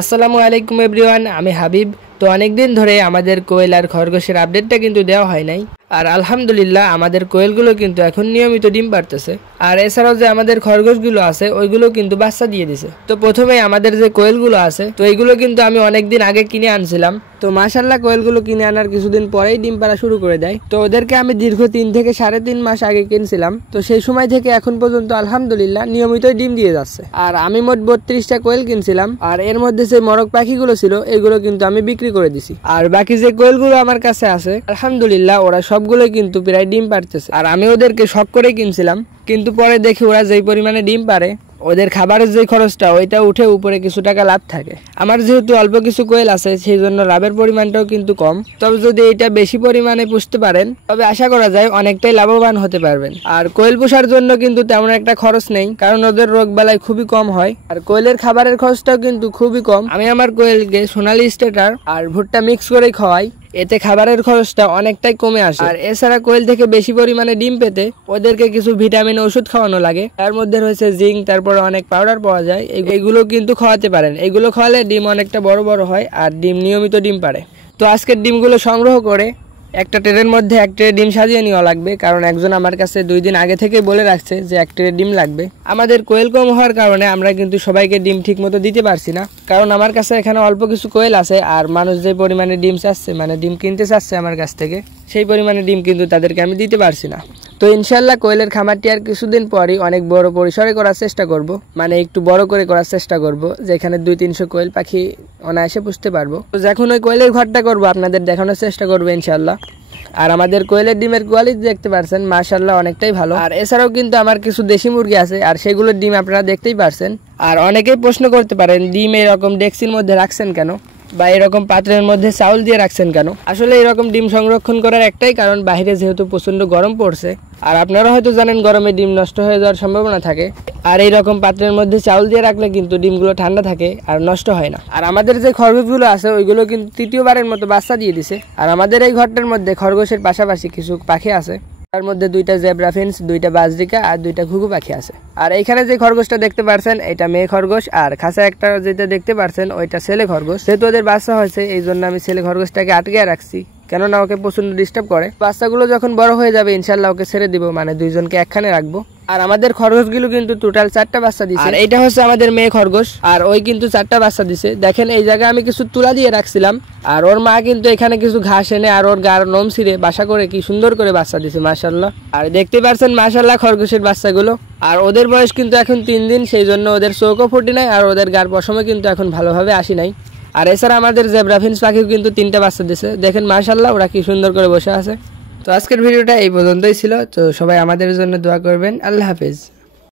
আসসালামু আলাইকুম এভরিওয়ান, আমি হাবিব। তো অনেকদিন ধরে আমাদের কোয়েল আর খরগোশের আপডেটটা কিন্তু দেওয়া হয় নাই। আর আলহামদুলিল্লাহ আমাদের কোয়েলগুলো কিন্তু এখন নিয়মিত ডিম পারতেছে। আর এছাড়াও যে আমাদের খরগোশগুলো আছে ওইগুলো কিন্তু বাচ্চা দিয়ে দিছে। তো প্রথমে আমাদের যে কোয়েলগুলো আছে তো এইগুলো কিন্তু আমি অনেকদিন আগে কিনে আনছিলাম। তো মাশাল্লাহ কোয়েলগুলো কিনে আনার কিছুদিন পরেই ডিম পাড়া শুরু করে দেয়। তো ওদেরকে আমি দীর্ঘ 3 থেকে 3.5 মাস আগে কিনছিলাম। তো সেই সময় থেকে এখন পর্যন্ত আলহামদুলিল্লাহ নিয়মিতই ডিম দিয়ে যাচ্ছে। আর আমি মোট 32টা কোয়েল কিনছিলাম। আর এর মধ্যে যে মরক পাখিগুলো ছিল এগুলো কিন্তু আমি বিক্রি করে দিছি। আর বাকি যে কোয়েলগুলো আমার কাছে আছে আলহামদুলিল্লাহ ওরা সবগুলোই কিন্তু প্রায় ডিম পারতেছে। আর আমি ওদেরকে শখ করে কিনছিলাম, কিন্তু পরে দেখি ওরা যেই পরিমাণে ডিম পারে ওদের খাবারের যে খরচটা ওইটা উঠে উপরে কিছু টাকা লাভ থাকে। আমার যেহেতু অল্প কিছু কোয়েল আছে সেই জন্য লাভের পরিমাণটাও কিন্তু কম। তবে যদি এটা বেশি পরিমাণে পুষতে পারেন তবে আশা করা যায় অনেকটাই লাভবান হতে পারবেন। আর কোয়েল পোষার জন্য কিন্তু তেমন একটা খরচ নেই, কারণ ওদের রোগ বালাই খুবই কম হয়। আর কোয়েলের খাবারের খরচটাও কিন্তু খুবই কম। আমি আমার কোয়েলকে সোনালি স্টেটার আর ভুট্টা মিক্স করে খাওয়াই, এতে খাবারের খরচটা অনেকটাই কমে আসে। আর এছাড়া কোয়েল থেকে বেশি পরিমাণে ডিম পেতে ওদেরকে কিছু ভিটামিন ওষুধ খাওয়ানো লাগে। তার মধ্যে রয়েছে জিঙ্ক, তারপরে অনেক পাউডার পাওয়া যায়, এগুলো কিন্তু খাওয়াতে পারেন। এগুলো খাওয়ালে ডিম অনেকটা বড় বড় হয় আর ডিম নিয়মিত ডিম পারে। তো আজকের ডিমগুলো সংগ্রহ করে একটা ট্রের মধ্যে এক ট্রে ডিম সাজিয়ে নেওয়া লাগবে, কারণ একজন আমার কাছে 2 দিন আগে থেকে বলে রাখছে যে এক ট্রে ডিম লাগবে। আমাদের কোয়েল কম হওয়ার কারণে আমরা কিন্তু সবাইকে ডিম ঠিক মতো দিতে পারছি না, কারণ আমার কাছে এখানে অল্প কিছু কোয়েল আছে। আর মানুষ যে পরিমাণে ডিম চাচ্ছে, মানে ডিম কিনতে চাচ্ছে আমার কাছ থেকে, সেই পরিমাণে ডিম কিন্তু তাদেরকে আমি দিতে পারছি না। তো ইনশাল্লাহ কোয়েলের খামারটি আর কিছুদিন পরই অনেক বড় পরিসরে করার চেষ্টা করব, মানে একটু বড় করে করার চেষ্টা করব, যেখানে 200-300 কোয়েল পাখি অনায়াসে পুষতে পারবো। তো যখন ওই কোয়েলের ঘরটা করবো আপনাদের দেখানোর চেষ্টা করবো ইনশাল্লাহ। আর আমাদের কোয়েলের ডিমের কোয়ালিটি দেখতে পারছেন মাশাআল্লাহ অনেকটাই ভালো। আর এছাড়াও কিন্তু আমার কিছু দেশি মুরগি আছে, আর সেগুলোর ডিম আপনারা দেখতেই পারছেন। আর অনেকেই প্রশ্ন করতে পারেন ডিম এরকম ডেক্সির মধ্যে রাখছেন কেন, বা এরকম পাত্রের মধ্যে চাউল দিয়ে রাখছেন কেন। আসলে এরকম ডিম সংরক্ষণ করার একটাই কারণ, বাইরে যেহেতু প্রচন্ড গরম পড়ছে, আর আপনারা হয়তো জানেন গরমে ডিম নষ্ট হয়ে যাওয়ার সম্ভাবনা থাকে। আর এইরকম পাত্রের মধ্যে চাউল দিয়ে রাখলে কিন্তু ডিমগুলো ঠান্ডা থাকে আর নষ্ট হয় না। আর আমাদের যে খরগোশগুলো আছে ওইগুলো কিন্তু তৃতীয়বারের মতো বাচ্চা দিয়ে দিছে। আর আমাদের এই ঘরটার মধ্যে খরগোশের পাশাপাশি কিছু পাখি আছে, তার মধ্যে 2টা জেব্রা ফিন্স, 2টা বাজরিকা আর 2টা ঘুঘু পাখি আছে। আর এইখানে যে খরগোশটা দেখতে পারছেন এটা মেয়ে খরগোশ, আর খাঁচা একটা যেটা দেখতে পারছেন ওইটা ছেলে খরগোশ। যেহেতু ওদের বাচ্চা হয়েছে এই জন্য আমি ছেলে খরগোশটাকে আটকে রাখছি, কেননা ওকে প্রচন্ড ডিস্টার্ব করে। বাচ্চাগুলো যখন বড় হয়ে যাবে ইনশাল্লাহ ওকে ছেড়ে দিব, মানে 2জনকে একখানে রাখবো। আর আমাদের খরগোশগুলো কিন্তু টোটাল 4টা বাচ্চা দিছে। আর এইটা হচ্ছে আমাদের মেয়ে খরগোশ, আর ওই কিন্তু 4টা বাচ্চা দিছে। দেখেন এই জায়গায় আমি কিছু তুলা দিয়ে রাখছিলাম, আর ওর মা কিন্তু এখানে কিছু ঘাস এনে আর ওর গার নোম ছিঁড়ে বাসা করে কি সুন্দর করে বাচ্চা দিছে মাশাআল্লাহ। আর দেখতে পাচ্ছেন মাশাআল্লাহ খরগোশের বাচ্চাগুলো। আর ওদের বয়স কিন্তু এখন 3 দিন, সেই জন্য ওদের চোখও ফুটি নাই আর ওদের গার পশমও কিন্তু এখন ভালোভাবে আসি নাই। আর এছাড়া আমাদের জেব্রা ফিন্স পাখিও কিন্তু 3টা বাচ্চা দিছে। দেখেন মাশাআল্লাহ ওরা কি সুন্দর করে বসে আছে। তো আজকের ভিডিওটা এই পর্যন্তই ছিল। তো সবাই আমাদের জন্য দোয়া করবেন। আল্লাহ হাফেজ।